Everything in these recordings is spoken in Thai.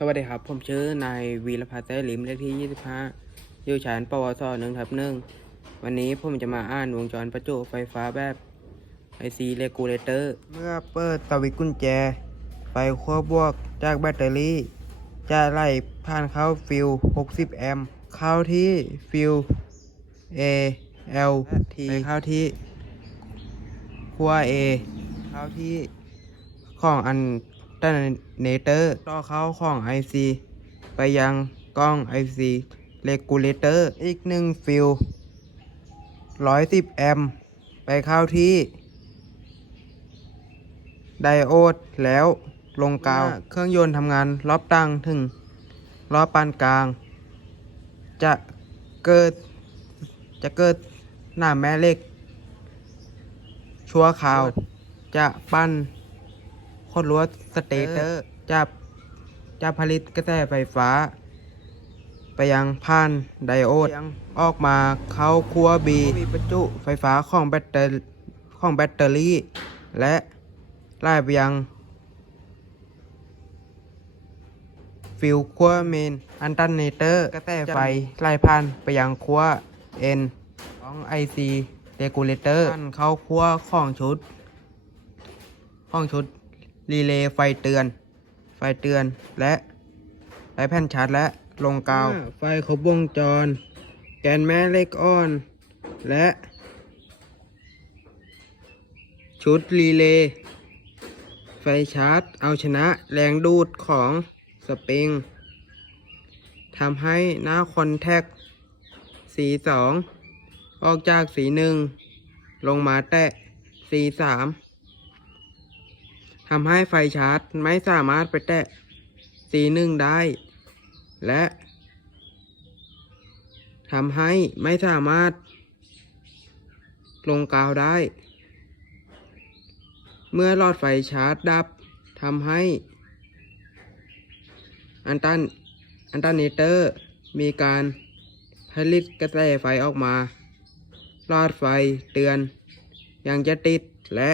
สวัสดีครับ ผมชื่อนายวีรพัฒน์แท้ลิมเลขที่ 25 อยู่ชั้นปวสหนึ่งทับหนึ่งวันนี้ผมจะมาอ่านวงจรประจุไฟฟ้าแบบ IC Regulator เมื่อเปิดสวิตช์กุญแจ ไฟขั้วบวกจากแบตเตอรี่ จะไหลผ่านเข้าฟิว 60 แอมป์เข้าที่ฟิว A L T ไปเข้าที่ขั้ว A เข้าที่ของอัน ตันเนเตอร์ต่อเข้าของ IC ไปยังกล้อง IC Regulator อีกหนึ่งฟิว110 แอมป์ไปเข้าที่ ไดโอดแล้วลงกาว เครื่องยนต์ทำงานรอบตั้งถึงรอบปานกลาง จะเกิดจะเกิดหน้าแม่เหล็ก ชั่วคราว จะปั้น โคตรรั้วสเตเตอร์จะจะผลิตกระแสไฟฟ้า ไปยังผ่านไดโอดออกมาเข้าครัวบีมีประจุไฟฟ้าของแบตเตอรี่ของแบตเตอรี่ และไล่ไปยังฟิวขั้วเมนอันตันเนเตอร์กระแสไฟไล่ผ่านไปยังขั้ว N ของ IC Regulator อันเข้าขั้วของชุดห้องชุด รีเลย์ไฟเตือน ไฟเตือนและและแผ่นชาร์จและลงกาว ไฟครบวงจร แกนแม่เล็กอ่อน และ ชุดรีเลย์ไฟชาร์จ เอาชนะแรงดูดของสปริงทำให้หน้าคอนแทคสีสองออกจากสีหนึ่งลงมาแตะสีสาม ทำให้ไฟชาร์จไม่สามารถไปแตะสีหนึ่งได้ และทำให้ไม่สามารถลงกาวได้ เมื่อหลอดไฟชาร์จดับทำให้ อันตันอันตันเนเตอร์มีการผลิตกระแสไฟออกมาหลอดไฟเตือนยังจะติดและ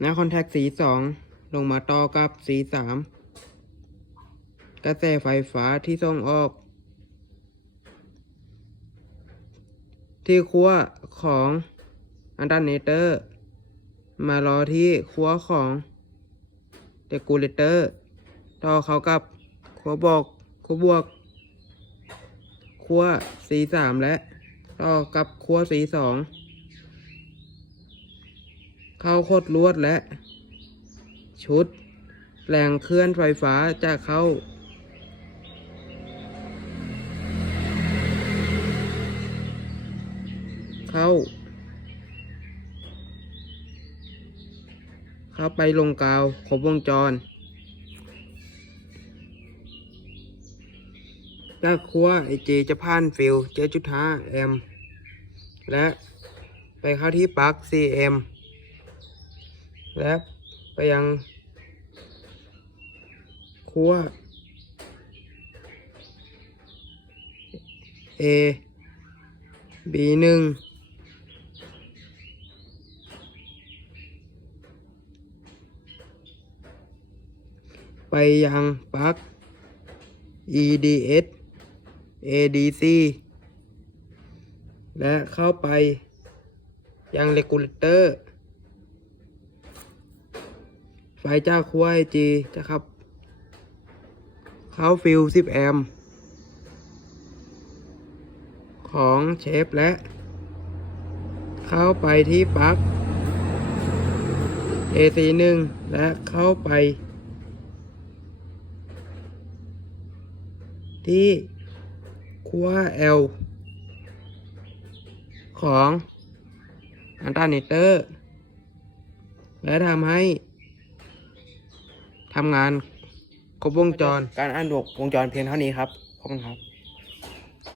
หน้าคอนแทคสีสองลงมาต่อกับสีสามกระแสไฟฟ้าที่ส่งออก ที่ขั้วของอันดันเนเตอร์ มารอที่ขั้วของเดกูเลเตอร์ ต่อเขากับขั้วบอกขั้วบวกขั้วสีสามและ ต่อกับขั้วสีสอง เข้าโคตรลวดและ ชุดแรงเคลื่อนไฟฟ้าจะเข้า เข้า เข้าไปลงกาวครบวงจรจากขั้วไอจีจะผ่านฟิลเจ็ดจุดห้าแอมและไปเข้าที่ปลั๊ก CM และไปยังขั้ว A B หนึ่งไปยังปลั๊ก EDS ADC และเข้าไปยัง regulator ไฟจ้ากขั้ว IG จะครับเขาฟิล10แอมป์ของเชฟและ เข้าไปที่ปลั๊ก AC 1 และเข้าไป ที่ขั้ว L ของอันตาเนเตอร์ และทำให้ ทำงานครบวงจร การอ่านวงจรเพียงเท่านี้ครับขอบคุณครับ